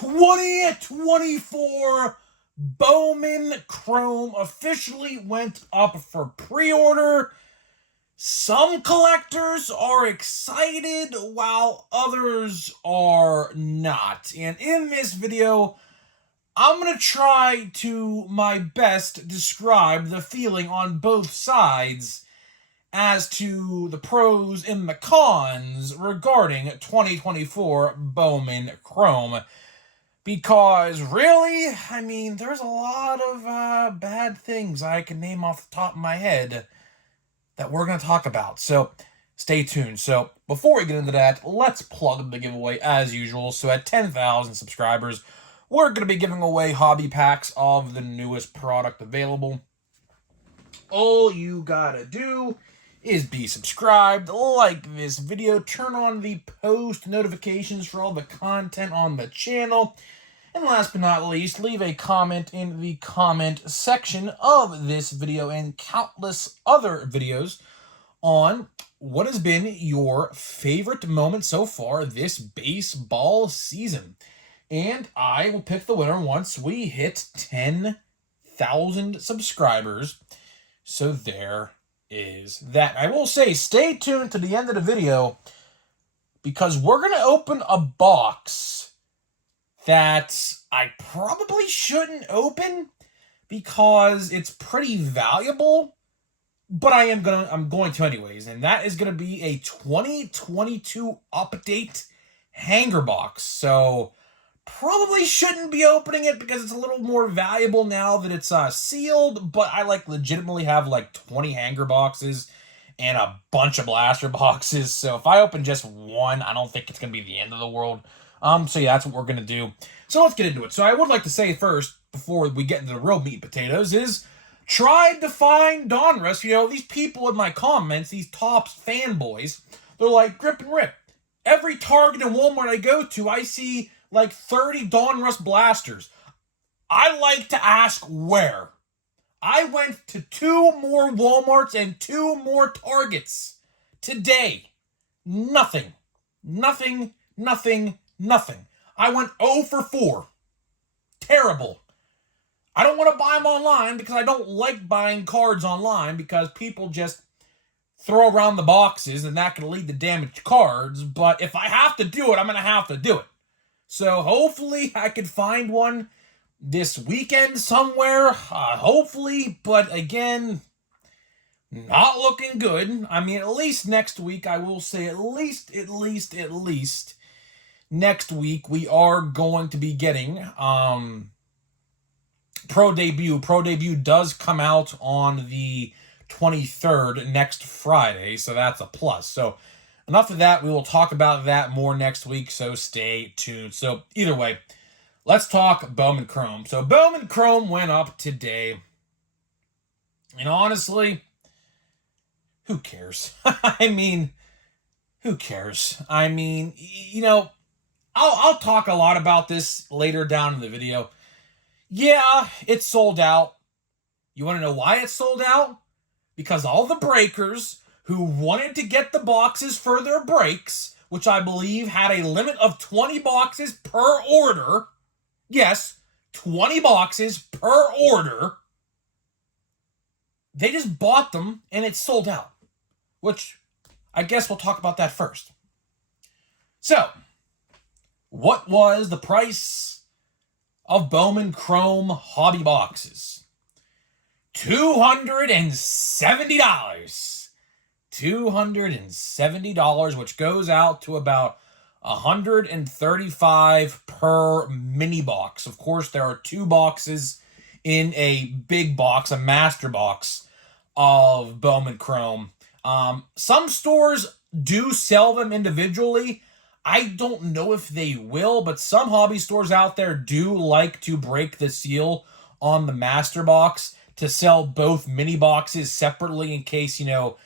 2024 Bowman Chrome officially went up for pre-order. Some collectors are excited while others are not. And in this video, I'm going to try to my best describe the feeling on both sides as to the pros and the cons regarding 2024 Bowman Chrome. Because really, I mean, there's a lot of bad things I can name off the top of my head that we're going to talk about. So stay tuned. So before we get into that, let's plug the giveaway as usual. So at 10,000 subscribers, we're going to be giving away hobby packs of the newest product available. All you gotta do is be subscribed, like this video, turn on the post notifications for all the content on the channel, and last but not least, leave a comment in the comment section of this video and countless other videos on what has been your favorite moment so far this baseball season. And I will pick the winner once we hit 10,000 subscribers. So there is that. I will say, stay tuned to the end of the video because we're going to open a box that I probably shouldn't open because it's pretty valuable, but I'm going to anyways, and that is going to be a 2022 update hanger box. So probably shouldn't be opening it because it's a little more valuable now that it's sealed, but I legitimately have 20 hanger boxes and a bunch of blaster boxes. So if I open just one, I don't think it's going to be the end of the world. So yeah, that's what we're going to do. So let's get into it. So I would like to say first, before we get into the real meat and potatoes, is try to find Donruss. You know, these people in my comments, these Topps fanboys, they're like, grip and rip. Every Target and Walmart I go to, I see 30 Donruss blasters. I like to ask where. I went to 2 more Walmarts and 2 more Targets today. Nothing. Nothing, nothing, nothing. I went 0 for 4. Terrible. I don't want to buy them online because I don't like buying cards online because people just throw around the boxes and that can lead to damaged cards. But if I have to do it, I'm going to have to do it. So hopefully I could find one this weekend somewhere, hopefully, but again, not looking good. I mean, at least next week, I will say at least next week, we are going to be getting Pro Debut. Pro Debut does come out on the 23rd, next Friday, so that's a plus. So enough of that. We will talk about that more next week, so stay tuned. So either way, let's talk Bowman Chrome. So Bowman Chrome went up today. And honestly, who cares? I mean, who cares? I mean, you know, I'll talk a lot about this later down in the video. Yeah, it's sold out. You want to know why it's sold out? Because all the breakers who wanted to get the boxes for their breaks, which I believe had a limit of 20 boxes per order. Yes, 20 boxes per order. They just bought them and it's sold out, which I guess we'll talk about that first. So, what was the price of Bowman Chrome hobby boxes? $270. $270, which goes out to about $135 per mini box. Of course, there are 2 boxes in a big box, a master box of Bowman Chrome. Some stores do sell them individually. I don't know if they will, but some hobby stores out there do like to break the seal on the master box to sell both mini boxes separately in case, you know,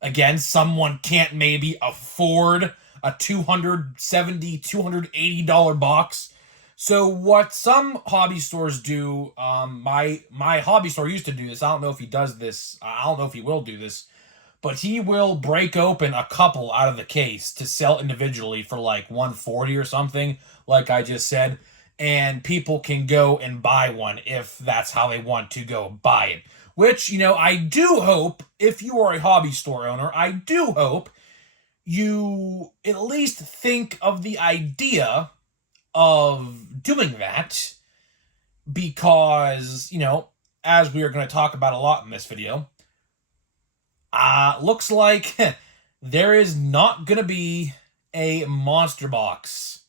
again, someone can't maybe afford a $270, $280 box. So what some hobby stores do, my hobby store used to do this. I don't know if he does this. I don't know if he will do this. But he will break open a couple out of the case to sell individually for like $140 or something, like I just said. and people can go and buy one if that's how they want to go buy it. Which, I do hope, if you are a hobby store owner, I do hope you at least think of the idea of doing that, because, as we are going to talk about a lot in this video, looks like there is not going to be a monster box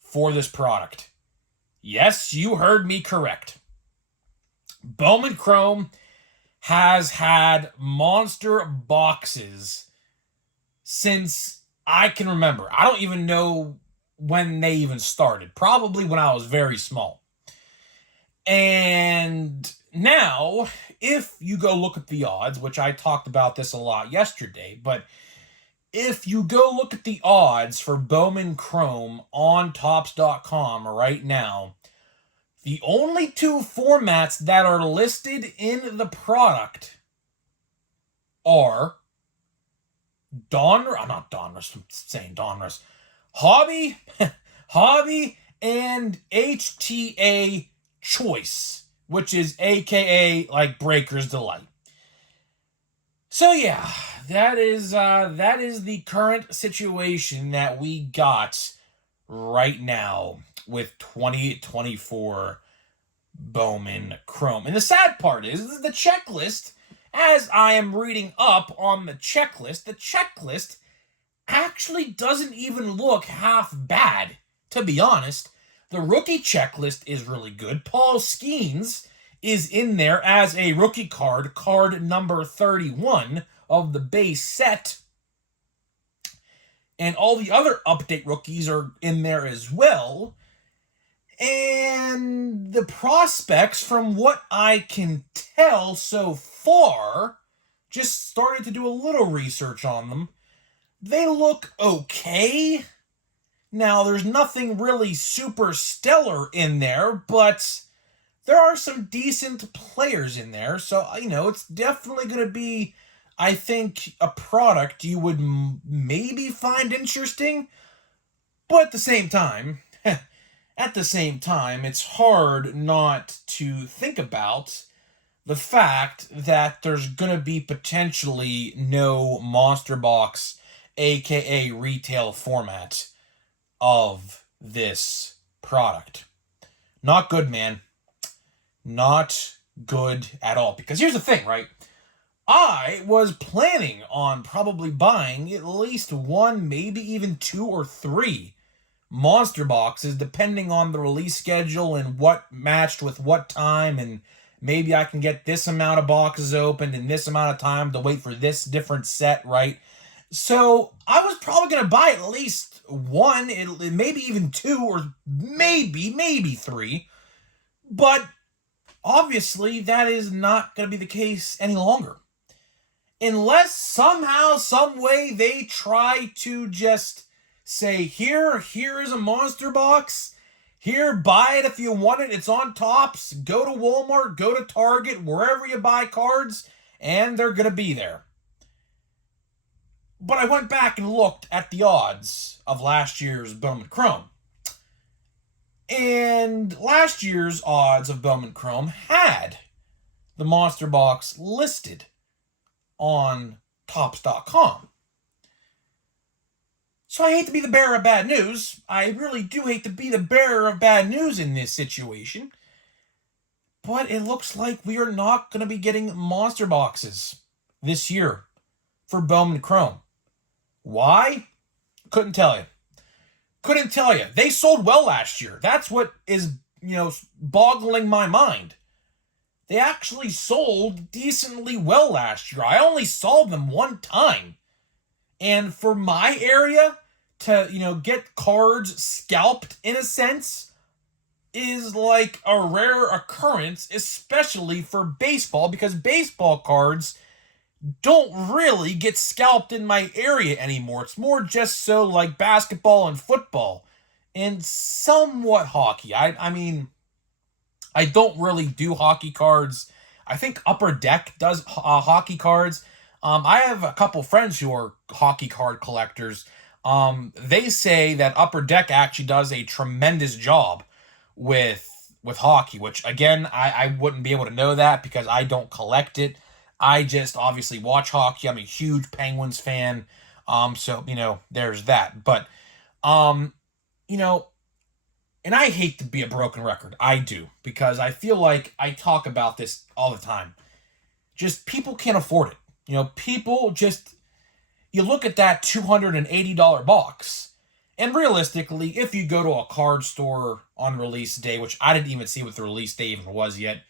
for this product. Yes, you heard me correct. Bowman Chrome has had monster boxes since I can remember. I don't even know when they even started. Probably when I was very small. And now, if you go look at the odds, which I talked about this a lot yesterday, but if you go look at the odds for Bowman Chrome on Topps.com right now, the only two formats that are listed in the product are Hobby, Hobby, and HTA Choice, which is AKA like Breaker's Delight. So yeah, that is the current situation that we got right now with 2024 Bowman Chrome. And the sad part is the checklist, as I am reading up on the checklist actually doesn't even look half bad, to be honest. The rookie checklist is really good. Paul Skeens is in there as a rookie card number 31 of the base set. And all the other update rookies are in there as well. And the prospects, from what I can tell so far, just started to do a little research on them, they look okay. Now, there's nothing really super stellar in there, but there are some decent players in there. So, it's definitely going to be, I think, a product you would maybe find interesting. But at the same time, it's hard not to think about the fact that there's going to be potentially no monster box, aka retail format, of this product. Not good, man. Not good at all. Because here's the thing, right? I was planning on probably buying at least one, maybe even 2 or 3 monster boxes, depending on the release schedule and what matched with what time, and maybe I can get this amount of boxes opened in this amount of time to wait for this different set, right? So I was probably going to buy at least 1, maybe even 2, or maybe 3. But obviously that is not going to be the case any longer. Unless somehow, some way they try to just say, here is a monster box. Here, buy it if you want it. It's on Topps. Go to Walmart, go to Target, wherever you buy cards, and they're going to be there. But I went back and looked at the odds of last year's Bowman Chrome. And last year's odds of Bowman Chrome had the monster box listed on Topps.com. So I hate to be the bearer of bad news. I really do hate to be the bearer of bad news in this situation. But it looks like we are not going to be getting monster boxes this year for Bowman Chrome. Why? Couldn't tell you. They sold well last year. That's what is, boggling my mind. They actually sold decently well last year. I only saw them one time. And for my area to, get cards scalped in a sense is like a rare occurrence, especially for baseball, because baseball cards don't really get scalped in my area anymore. It's more just so like basketball and football and somewhat hockey. I mean, I don't really do hockey cards. I think Upper Deck does hockey cards. I have a couple friends who are hockey card collectors. They say that Upper Deck actually does a tremendous job with hockey, which again, I wouldn't be able to know that because I don't collect it. I just obviously watch hockey. I'm a huge Penguins fan. So, there's that. But, um, you know, and I hate to be a broken record. I do, because I feel like I talk about this all the time. Just people can't afford it. People just, you look at that $280 box, and realistically, if you go to a card store on release day, which I didn't even see what the release day even was yet,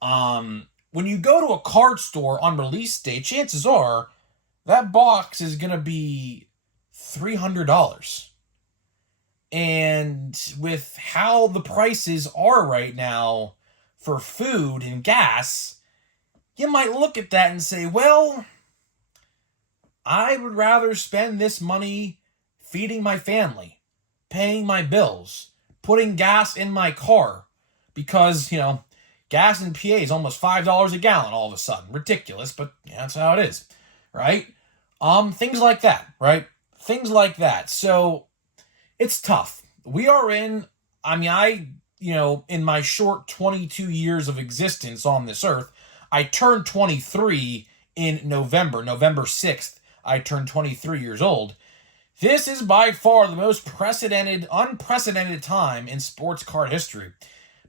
when you go to a card store on release day, chances are that box is going to be $300. And with how the prices are right now for food and gas, you might look at that and say, well, I would rather spend this money feeding my family, paying my bills, putting gas in my car, because, gas in PA is almost $5 a gallon all of a sudden. Ridiculous, but that's how it is, right? Things like that, right? Things like that. So it's tough. We are in, in my short 22 years of existence on this earth, I turned 23 in November 6th. I turned 23 years old. This is by far the most unprecedented time in sports card history.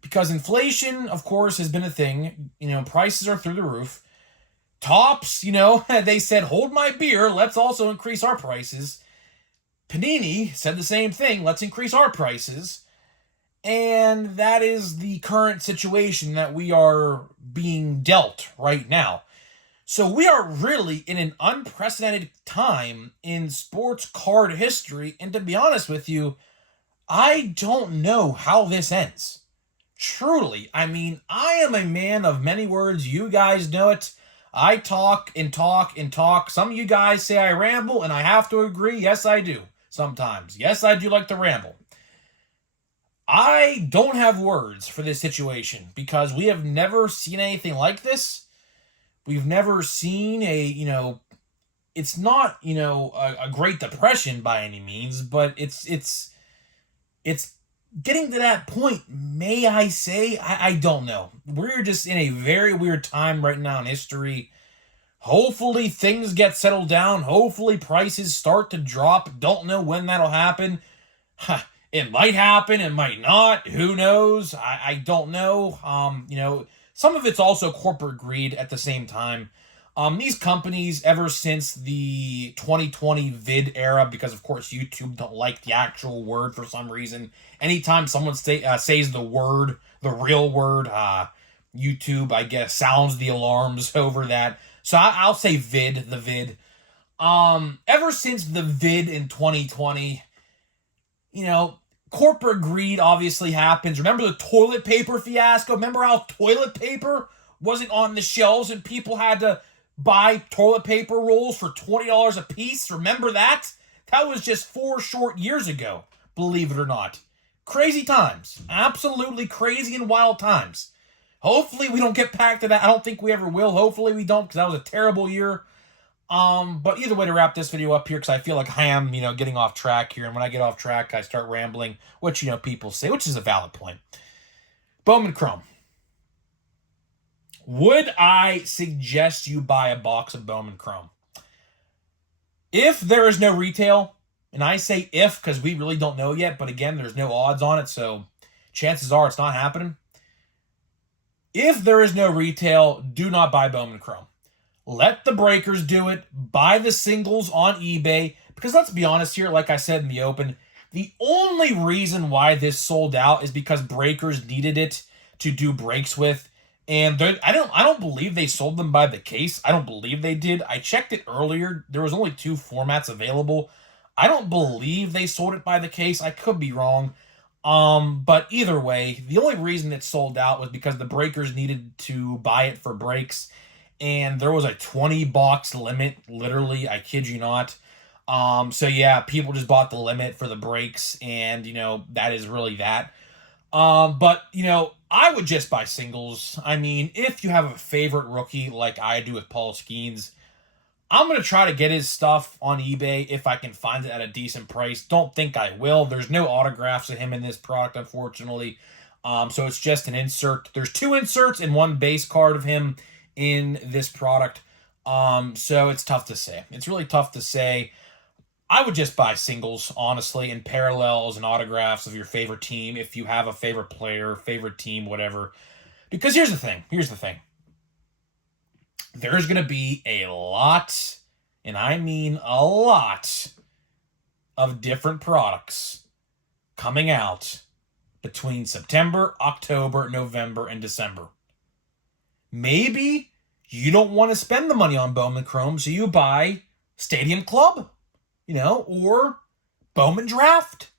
Because inflation, of course, has been a thing. Prices are through the roof. Tops, they said, hold my beer, let's also increase our prices. Panini said the same thing, let's increase our prices. And that is the current situation that we are being dealt right now. So we are really in an unprecedented time in sports card history. And to be honest with you, I don't know how this ends. Truly, I am a man of many words. You guys know it. I talk and talk and talk. Some of you guys say I ramble, and I have to agree. Yes, I do. Sometimes. Yes, I do like to ramble. I don't have words for this situation because we have never seen anything like this. We've never seen it's not, a Great Depression by any means, but it's getting to that point, may I say? I don't know. We're just in a very weird time right now in history. Hopefully things get settled down. Hopefully prices start to drop. Don't know when that'll happen. It might happen, it might not. Who knows? I don't know. Some of it's also corporate greed at the same time. These companies, ever since the 2020 vid era, because of course YouTube don't like the actual word for some reason. Anytime someone says the word, the real word, YouTube, I guess, sounds the alarms over that. So I'll say the vid. Ever since the vid in 2020, corporate greed obviously happens. Remember the toilet paper fiasco? Remember how toilet paper wasn't on the shelves and people had to buy toilet paper rolls for $20 a piece? Remember that? That was just 4 short years ago, believe it or not. Crazy times. Absolutely crazy and wild times. Hopefully we don't get back to that. I don't think we ever will. Hopefully we don't, because that was a terrible year. But either way, to wrap this video up here, because I feel like I am, getting off track here. And when I get off track, I start rambling, which, people say, which is a valid point. Bowman Chrome. Would I suggest you buy a box of Bowman Chrome? If there is no retail, and I say if because we really don't know yet, but again, there's no odds on it, so chances are it's not happening. If there is no retail, do not buy Bowman Chrome. Let the breakers do it. Buy the singles on eBay. Because let's be honest here, like I said in the open, the only reason why this sold out is because breakers needed it to do breaks with. And I don't believe they sold them by the case. I don't believe they did. I checked it earlier. There was only 2 formats available. I don't believe they sold it by the case. I could be wrong. But either way, the only reason it sold out was because the breakers needed to buy it for breaks. And there was a 20 box limit, literally, I kid you not. So yeah, people just bought the limit for the breaks, and, that is really that. But, I would just buy singles. If you have a favorite rookie like I do with Paul Skeens, I'm going to try to get his stuff on eBay if I can find it at a decent price. Don't think I will. There's no autographs of him in this product, unfortunately. So it's just an insert. There's 2 inserts and 1 base card of him in this product. So it's tough to say. It's really tough to say. I would just buy singles, honestly, and parallels and autographs of your favorite team if you have a favorite player, favorite team, whatever. Because here's the thing. There's going to be a lot, and I mean a lot, of different products coming out between September, October, November, and December. Maybe you don't want to spend the money on Bowman Chrome, so you buy Stadium Club, or Bowman Draft,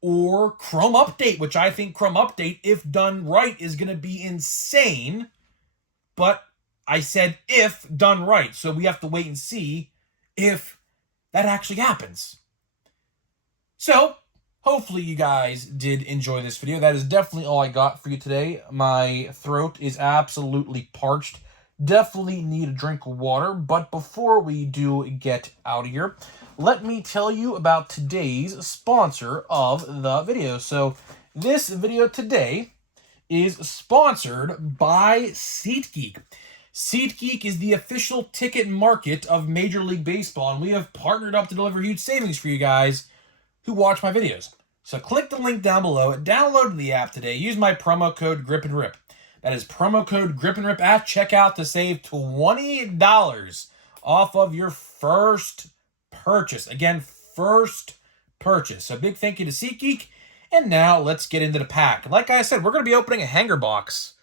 or Chrome Update, which I think Chrome Update, if done right, is going to be insane. But I said if done right, so we have to wait and see if that actually happens. So, hopefully you guys did enjoy this video. That is definitely all I got for you today. My throat is absolutely parched. Definitely need a drink of water. But before we do get out of here, let me tell you about today's sponsor of the video. So, this video today is sponsored by SeatGeek. SeatGeek is the official ticket market of Major League Baseball, and we have partnered up to deliver huge savings for you guys who watch my videos. So click the link down below, download the app today, use my promo code GRIPANDRIP. That is promo code GRIPANDRIP at checkout to save $20 off of your first purchase. Again, first purchase. So big thank you to SeatGeek. And now let's get into the pack. Like I said, we're going to be opening a hanger box.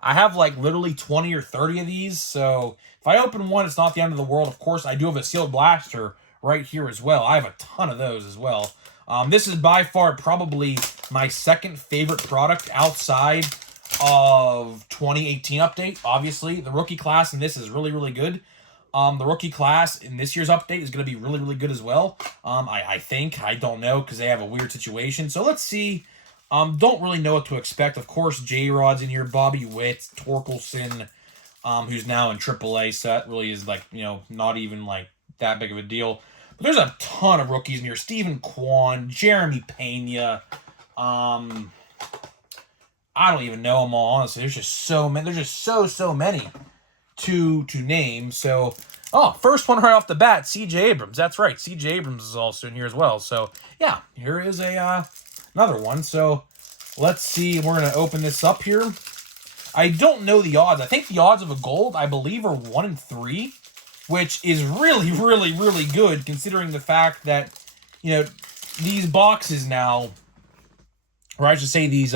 I have like literally 20 or 30 of these. So if I open one, it's not the end of the world. Of course, I do have a sealed blaster right here as well. I have a ton of those as well. This is by far probably my second favorite product outside of 2018 update. Obviously, the rookie class in this is really, really good. The rookie class in this year's update is going to be really, really good as well. I think. I don't know because they have a weird situation. So let's see. Don't really know what to expect. Of course, J-Rod's in here. Bobby Witt, Torkelson, who's now in AAA. So that really is like, not even like that big of a deal. But there's a ton of rookies in here. Steven Kwan, Jeremy Pena. I don't even know them all, honestly. There's just so many. There's just so many to name. So, first one right off the bat, C.J. Abrams. That's right. C.J. Abrams is also in here as well. So, yeah, here is another one. So, let's see. We're going to open this up here. I don't know the odds. I think the odds of a gold, I believe, are 1 in 3. Which is really, really, really good considering the fact that, these boxes now, or I should say these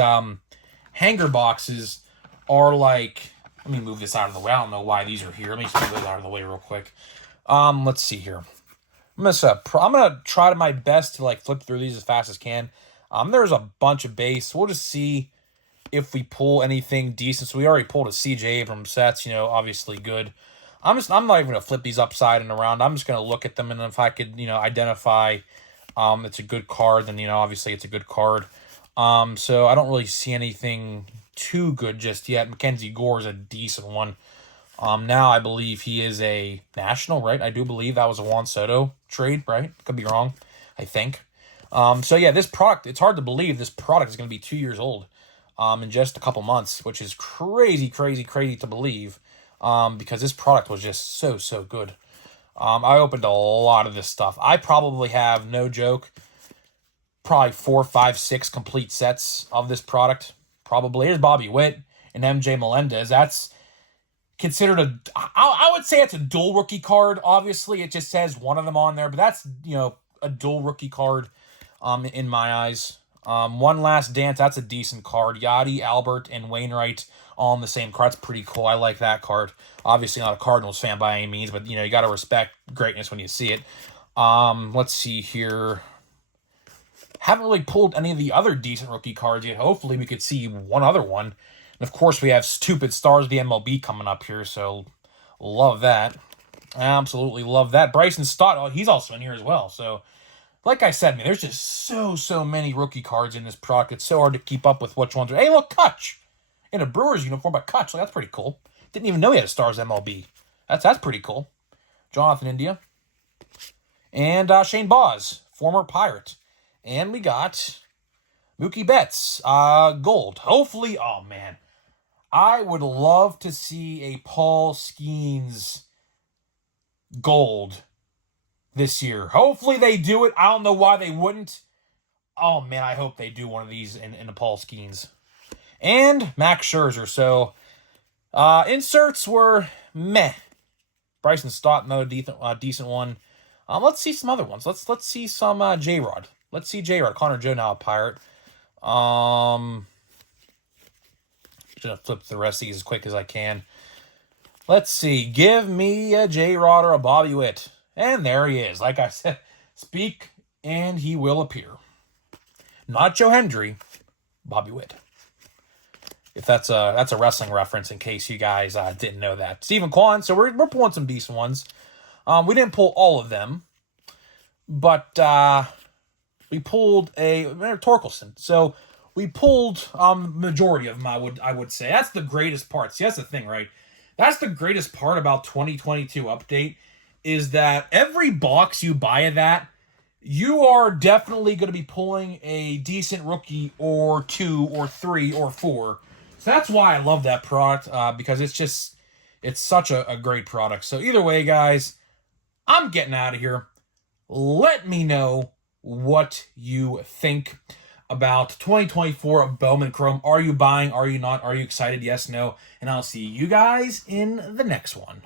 hanger boxes are like, let me move this out of the way. I don't know why these are here. Let me just move those out of the way real quick. Let's see here. I'm gonna try my best to flip through these as fast as I can. There's a bunch of base. We'll just see if we pull anything decent. So we already pulled a C.J. Abrams. That's, obviously good. I'm not even going to flip these upside and around. I'm just going to look at them, and if I could, identify it's a good card, then, obviously it's a good card. So I don't really see anything too good just yet. Mackenzie Gore is a decent one. Now I believe he is a national, right? I do believe that was a Juan Soto trade, right? Could be wrong, I think. So yeah, this product, it's hard to believe this product is going to be 2 years old in just a couple months, which is crazy to believe. Because this product was just so good. I opened a lot of this stuff. I probably have, no joke, probably 4, 5, 6 complete sets of this product. Probably. Here's Bobby Witt and MJ Melendez. That's considered I would say it's a dual rookie card. Obviously, it just says one of them on there, but that's, a dual rookie card in my eyes. One Last Dance, that's a decent card. Yachty, Albert, and Wainwright all on the same card. That's pretty cool. I like that card. Obviously not a Cardinals fan by any means, but, you got to respect greatness when you see it. Let's see here. Haven't really pulled any of the other decent rookie cards yet. Hopefully we could see one other one. And, of course, we have Stupid Stars of the MLB coming up here, so love that. Absolutely love that. Bryson Stott, he's also in here as well, so... Like I said, man, there's just so many rookie cards in this product. It's so hard to keep up with which ones are. Hey, look, Kutch! In a Brewers uniform by Kutch. That's pretty cool. Didn't even know he had a Stars MLB. That's pretty cool. Jonathan India. And Shane Baz, former Pirate. And we got Mookie Betts, gold. Hopefully, oh man, I would love to see a Paul Skeens gold this year. Hopefully they do it. I don't know why they wouldn't. Oh man, I hope they do one of these in the Paul Skeens. And Max Scherzer. So inserts were meh. Bryson Stott, another decent one. Let's see some other ones. Let's see some J-Rod. Let's see J-Rod. Connor Joe now a Pirate. Just gonna flip the rest of these as quick as I can. Let's see. Give me a J-Rod or a Bobby Witt. And there he is. Like I said, speak and he will appear. Not Joe Hendry, Bobby Witt. If that's a wrestling reference, in case you guys didn't know that. Stephen Kwan. So we're pulling some decent ones. We didn't pull all of them, but we pulled a Torkelson. So we pulled majority of them. I would say that's the greatest part. See, that's the thing, right? That's the greatest part about 2022 update is that every box you buy of that, you are definitely going to be pulling a decent rookie or 2 or 3 or 4. So that's why I love that product, because it's such a great product. So either way, guys, I'm getting out of here. Let me know what you think about 2024 Bowman Chrome. Are you buying? Are you not? Are you excited? Yes, no. And I'll see you guys in the next one.